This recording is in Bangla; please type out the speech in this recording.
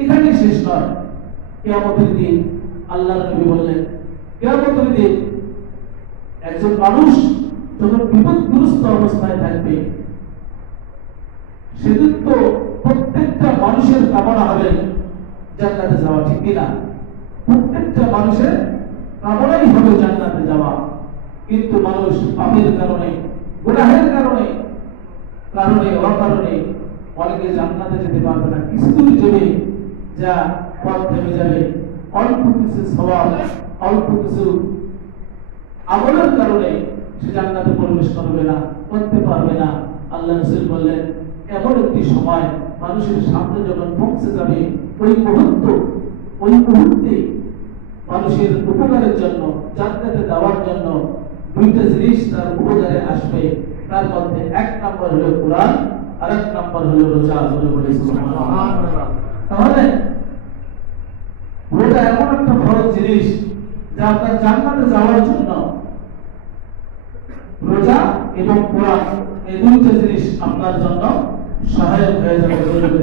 এখানে শেষ নয়। কিয়ামতের দিন আল্লাহর নবী বললেন, কিয়ামতের দিন একজন মানুষ যখন বিপদগ্রস্ত অবস্থায় থাকবে, সেদিন তো প্রত্যেকটা মানুষের কামনা হবে জান্নাতে যাওয়া, ঠিক কিনা? প্রত্যেকটা মানুষের কামনাই হবে জান্নাতে যাওয়া। কিন্তু মানুষ পাপের কারণে, গুনাহের কারণে অকারণে অনেকে জান্নাতে যেতে পারবে না। কিছু দূর যাবে, যা পথ থেমে যাবে। অল্প কিছু সওয়াব, অল্প কিছু আমলের কারণে সে জান্নাতে প্রবেশ করবে না, করতে পারবে না। আল্লাহ রাসূল বললেন, এমন একটি সময় মানুষের সামনে যখন পৌঁছে যাবে, ওই মুহূর্তে মানুষের উপকারের জন্য, জান্নাতে যাওয়ার জন্য দুইটা জিনিস তার উপকারে আসবে। তার মধ্যে এক নম্বর হলো কোরআন, আর এক নম্বর হলো রোজা। বলে সুবহানাল্লাহ। তাহলে রোজা এমন একটা ফরজ জিনিস যা আপনার জান্নাতে যাওয়ার জন্য, রোজা এবং কোরআন এই দুইটা জিনিস আপনার জন্য সহায়ক হয়ে যাবে।